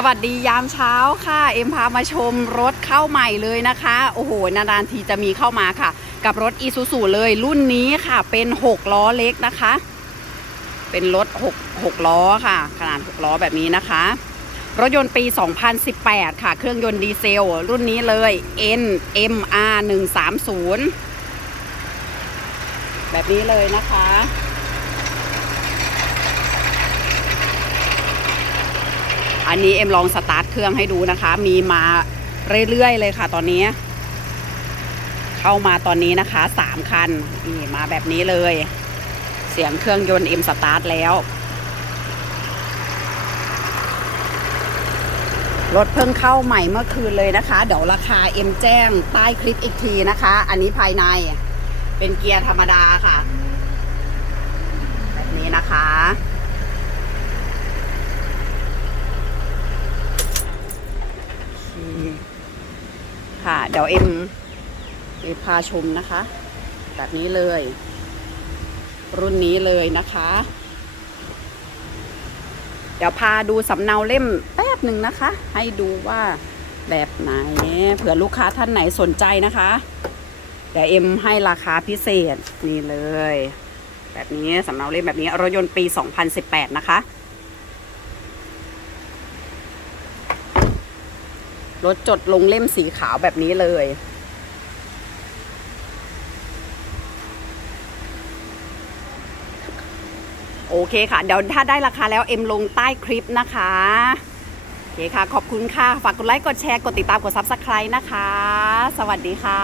สวัสดียามเช้าค่ะ เอ็มพามาชมรถเข้าใหม่เลยนะคะ โอ้โห นานๆทีจะมีเข้ามาค่ะ กับรถอีซูซูเลยรุ่นนี้ค่ะ เป็น 6 ล้อเล็กนะคะ เป็นรถ6 6ล้อค่ะ ขนาด 6 ล้อแบบนี้นะคะ รถยนต์ปี 2018 ค่ะ เครื่องยนต์ดีเซล รุ่นนี้เลย NMR 130แบบนี้เลยนะคะ อันนี้เอ็มลองสตาร์ทเครื่องให้ดูนะคะ มีมาเรื่อยๆเลยค่ะ ตอนนี้ เข้ามาตอนนี้นะคะสามคันนี่มาแบบนี้เลย เสียงเครื่องยนต์เอ็มสตาร์ทแล้ว รถเพิ่งเข้าใหม่เมื่อคืนเลยนะคะ เดี๋ยวราคาเอ็มแจ้งใต้คลิปอีกทีนะคะ อันนี้ภายในเป็นเกียร์ธรรมดาค่ะ แบบนี้นะคะ ค่ะ เดี๋ยวเอ็มไปพาชมนะคะ แบบนี้เลย รุ่นนี้เลยนะคะ เดี๋ยวพาดูสำเนาเล่มแป๊บหนึ่งนะคะ ให้ดูว่าแบบไหนเผื่อลูกค้าท่านไหนสนใจนะคะเดี๋ยวเอ็มให้ราคาพิเศษนี่เลย แบบนี้สำเนาเล่มแบบนี้รถยนต์ปี 2018 นะคะ รถจดลงเล่มสีขาวแบบนี้เลยโอเคค่ะ เดี๋ยวถ้าได้ราคาแล้วเอ็มลงใต้คลิปนะคะ โอเคค่ะ ขอบคุณค่ะ ฝากกดไลค์ กดแชร์ กดติดตาม กด Subscribe นะคะ สวัสดีค่ะ